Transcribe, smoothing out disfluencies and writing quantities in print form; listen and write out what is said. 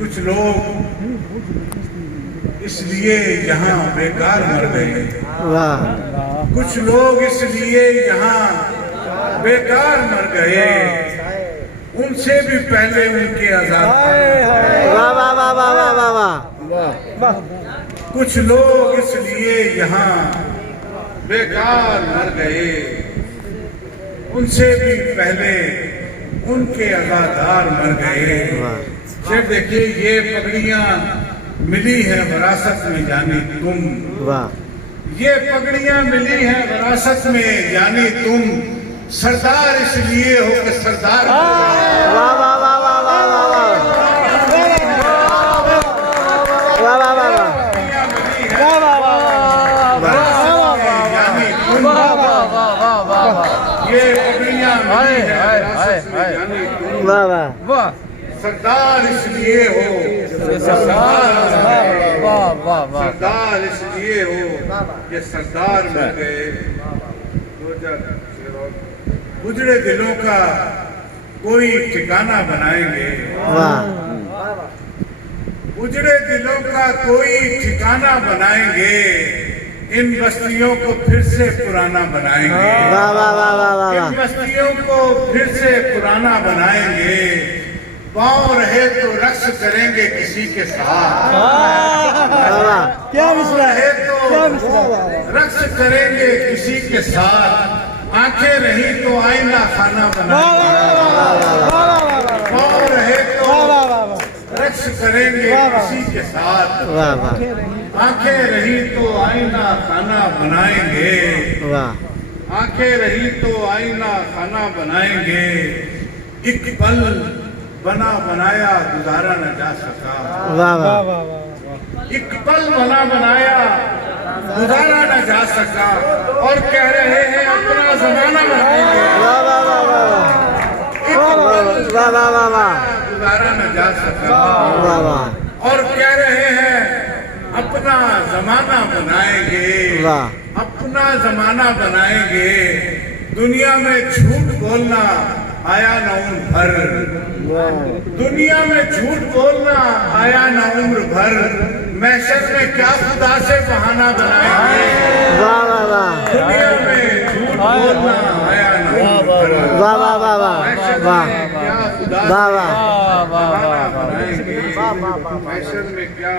کچھ لوگ اس لیے یہاں بیکار مر گئے، کچھ لوگ اس لیے یہاں بیکار مر گئے، ان سے بھی پہلے ان کے عذاب، کچھ لوگ اس لیے یہاں بیکار مر گئے، ان سے بھی پہلے ان کے عزادار مر گئے۔ شیخ دیکھیے یہ پگڑیاں ملی ہیں وراثت میں یعنی تم، یہ پگڑیاں ملی ہیں وراثت میں یعنی تم، سردار اس لیے ہو کہ سردار سردار اس لیے ہو، سردار اس لیے ہو کہ سردار مر گئے۔ اجڑے دلوں کا کوئی ٹھکانہ بنائیں گے، اجڑے دلوں کا کوئی ٹھکانہ بنائیں گے، ان بستیوں کو پھر سے پرانا بنائیں گے، ان بستیوں کو پھر سے پرانا بنائیں گے، پاؤں رہے تو رقص کریں گے کسی کے ساتھ، پاؤں رہے تو رقص کریں گے کسی کے ساتھ، آنکھیں رہی تو آئینہ خانہ بنائیں گے، پاؤں رہے تو رقص کریں گے کسی کے ساتھ، آنکھیں رہی تو آئینہ خانہ بنائیں گے، آنکھیں رہی تو آئینہ خانہ بنائیں گے، ایک پل بنا بنایا گزارا نہ جا سکا، ایک پل بنا بنایا گزارا نہ جا سکا، اور کہہ رہے ہیں اپنا زمانہ بنائیں گے، ایک پل گزارا نہ جا سکا، اور کہہ رہے ہیں اپنا زمانہ بنائیں گے، اپنا زمانہ بنائیں گے، دنیا میں جھوٹ بولنا آیا نہ عمر بھر، دنیا میں جھوٹ بولنا آیا نہ عمر بھر، محشر میں کیا خدا سے بہانہ بنائیں گے، دنیا میں جھوٹ بولنا آیا نہ عمر بھر، محشر میں کیا خدا سے بہانہ بنائیں گے، محشر میں کیا